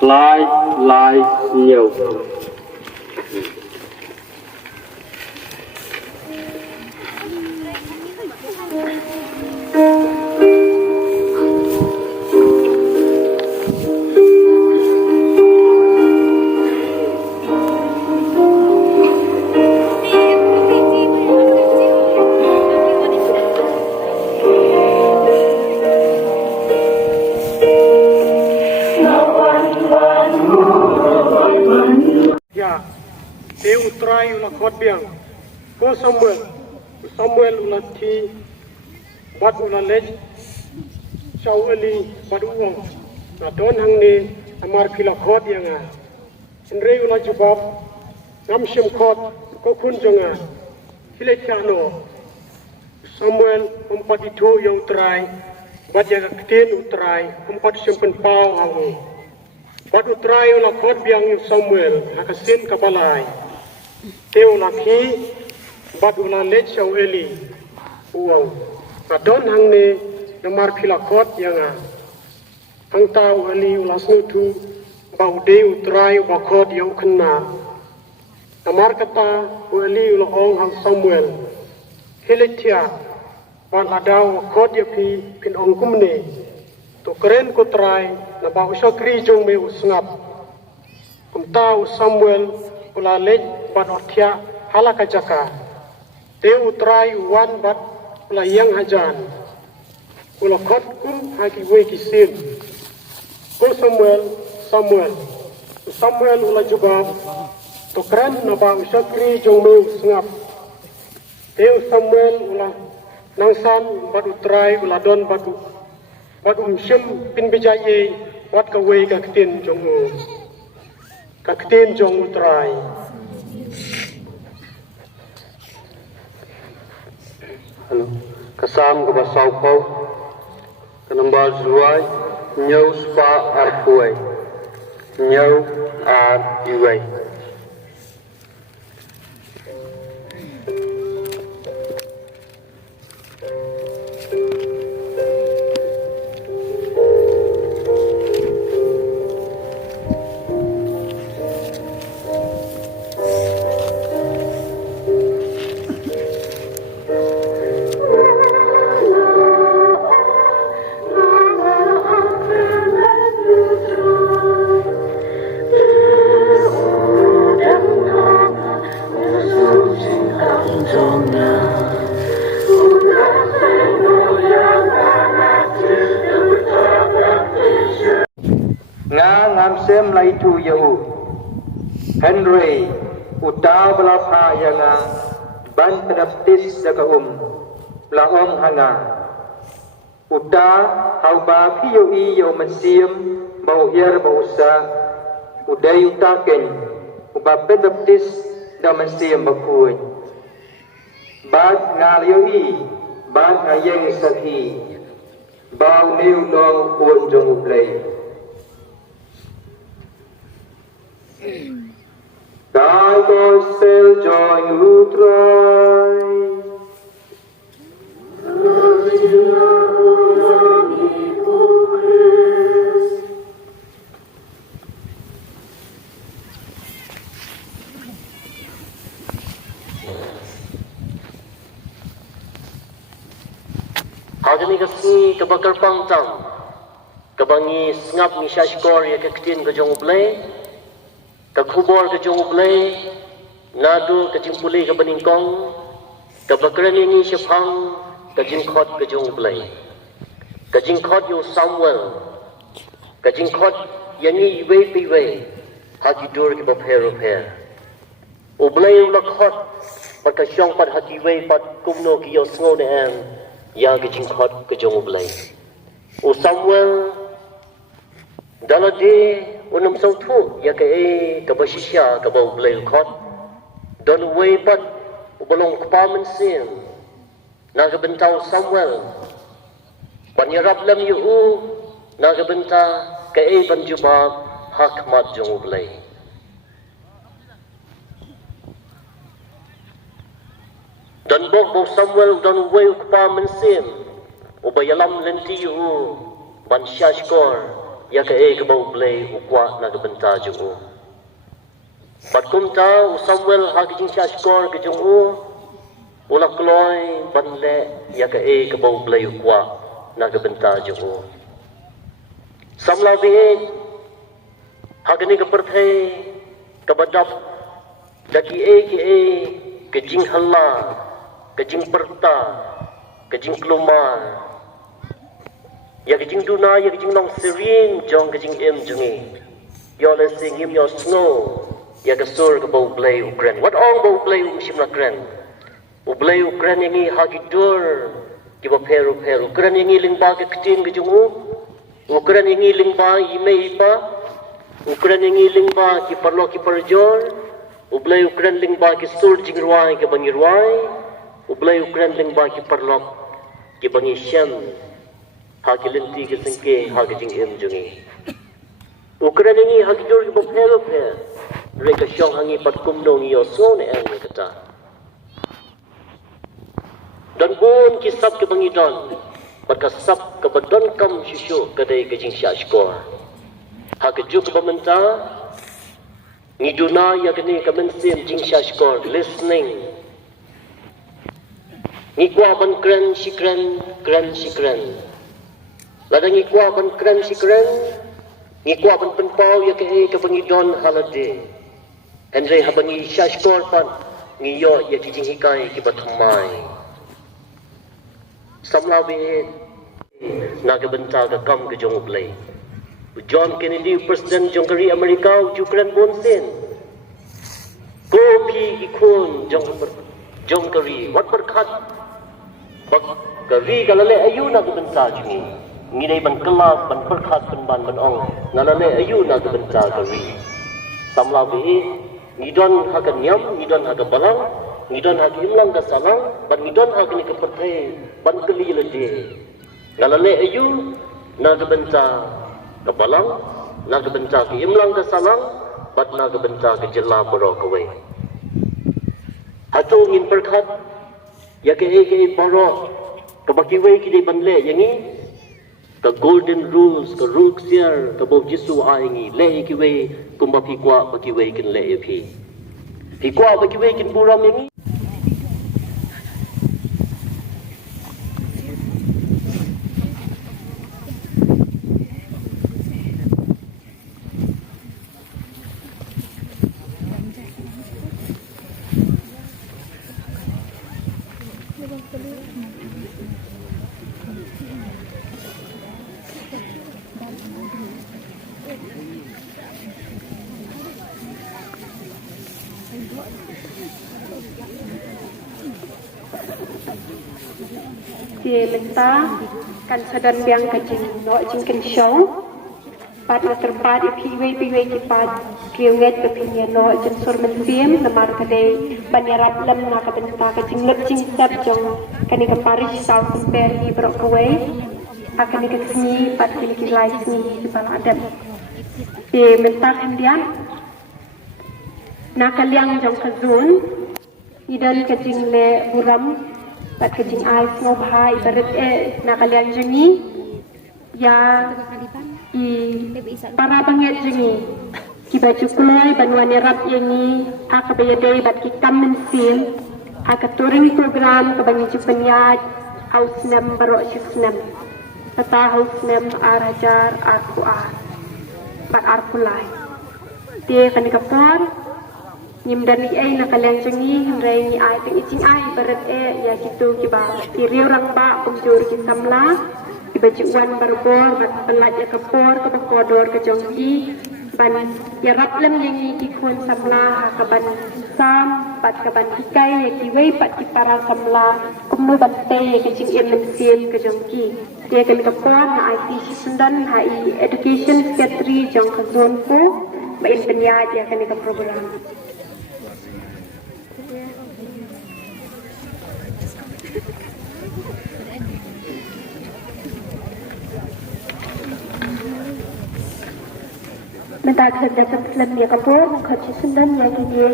lại nhiều. Dia utrai ulah kuat biang, ko Samuel ulah ti, bat ulah lej, Sauli bat uang, na don hang ni amar pila kuat yang Henry ulah jubab, ngam sim kuat, ko kun jonga, hilet kano, Samuel empat itu yang utrai, bat yang ketin utrai, empat simpen pau hangu. Bat utrai ulah kuat biang Samuel, hakasin kabalai. Teo laki, bat ulah lej Sauli, uang. Adon hang ni, namar pila kuat yang hang tau ali ulah snutu, bau de utrai bakot yang kena. Namar kata ali ulah ong hang Samuel, hiletia, bat adau bakot ya pin ong kumne, tu keren kutrai, na bau sakri jong me usngap. Tau Samuel ulah lej bat otia halaka jaka. Teu utrai wan bat ulah yang hajan. Ulah kot kum haki we kisim. Ko Samuel ulah jubab. To keren na bau sakri jong me usngap. Teu Samuel ulah nangsan bat utrai ulah don bat sim pin bijaye wat ka we ka ketin jong ka ketin jong utrai. Halo, kasam ke basau kau, kenambal zuai, nyau spa arkuai, nyau yuai. Sem lai tu yau Henry utau belapa yang ban penaptis jaga laong hanga uta hau ba pi yau mensiam bau yer bau sa udai utaken uba penaptis da mensiam bakui bad ngal bad ngayeng sathi bau niu dong pun jong uplay. Dai tôi sel joy utrai Hagani kasi kabakar pangtang kabangi ngap ni shashkor ya keketin ke jong uplay ka khubor ke jong uplay nadu ke jimpuli ke beningkong ka bakrani ni shapang ka jingkhot ke jong uplay ka jingkhot yo Samuel ka jingkhot yangi we piwe hagi dur ke bapher uplay ulakhot pat ka shong pat hagi we pat kumno ki yo sngo ne an ya ke jingkhot ke jong uplay o Samuel dalade unam sautu ya ke kabashisya kabau blay khot don way pat ubalong kpamen sin na bentau Samuel panyarap lam yu na benta ke banjubab hakmat jong blay don bok Samuel don way kpamen sin ubayalam lenti yu ban shashkor ya ke bau blay ukwa na gebenta jungu. Bat kumta Samuel hagijing syashkor ke jungu ulak kloy banle ya ke bau blay ukwa na gebenta jungu. Samla bi hagani ke perthai ke badap daki ke jing halla ke jing perta ke jing kelumar ya ke jing duna ya ke jing nong sirin jong ke jing jungi yo le singim yo snow ya ke sur ke bau blay ukren what all bau blay ushimla kren u blay ukren yangi hagidur ki ba peru ukren yangi lingba ke ktin ke jungu ukren yangi lingba ime ipa ukren yangi lingba ki parlo ki parjor ublay ukren lingba ki sur jing ruai ke bangi ruai ublay ukren lingba ki parlo ki bangi shem ha ki lenti ki sengke ha ki jing jungi ukren yangi hagidur ki ba peru reka syong hangi pat kumdong yo so ne kata dan pun kisap ke bangidon berkasap ke badon kam syusyu kedai ke jing syashkor ha ke juk bamenta ngiduna ya kini ke mensim jing syashkor listening ngikwa ban kren sikren ladang ngikwa ban kren sikren ngikwa ban penpau ya ke bangidon halade Andre habangi syashkor pan ngiyo ya kijing hikai ki batumai samla be naga benta ka kam ke jong blay John Kennedy president jong kari Amerika Ukraine bonsen kopi ikon jong kari wat berkat bak kari kalale ayu naga benta jungi ngidai ban kelas ban berkat ban ong nalale ayu naga benta kari samla be ngidon hakan nyam, ngidon hakan balang, ngidon hakan imlang ke salang, ban ngidon hakan ke pertai, ban keli lede. Ngalale ayu, naga benta ke balang, naga benta ke imlang ke salang, ban naga benta ke jela borok away. Hatu ngin perkat, ya ke borok, ke bakiway kini banle, yangi, ke golden rules, ke rules siar, ke bau jisu aingi, le kiway, kumba pikwa bakiway kin le pi. Pikwa bakiway kin buram yangi. Dia mentah kan sadan biang kajing no jingken show pat na terbat piwe kipat kiwet kepinya no jen sur mensim lemar kadai banyarat lem na kabenta kajing lut jing sap jong kani ke Paris South Perry Brockway akan ke sini pat kini kilai sini di bala adem dia mentah hendian na kaliang jong kazun idan kajing le buram pat kajing ay mo bahai barat na kalian jengi ya para banget jengi ki baju kulai banuan rap yengi aka bayadai bat ki kam mensil aka touring program ke bangi jupanyat house nam barok sisnam tata house nam arajar arkuar bat arkulai dia kan kapor Nim dan ai na kalian jengi hindai ni ai peng icing ai barat ya gitu kiba tiri orang ba kumjur ki samla kiba juan berbor pelat ya kapor ke kodor ke jongki ban ya ratlem yang ki kon samla ka ban sam pat ka ban hikai ya ki wei pat ki para samla kumu batte ke cing emensil ke jongki dia kan kapor na IT sundan hai education secretary jong ka zone ko ba in penyat ya kan ka program Mentah kerja sebelum dia kapur, kerja sendan lagi dia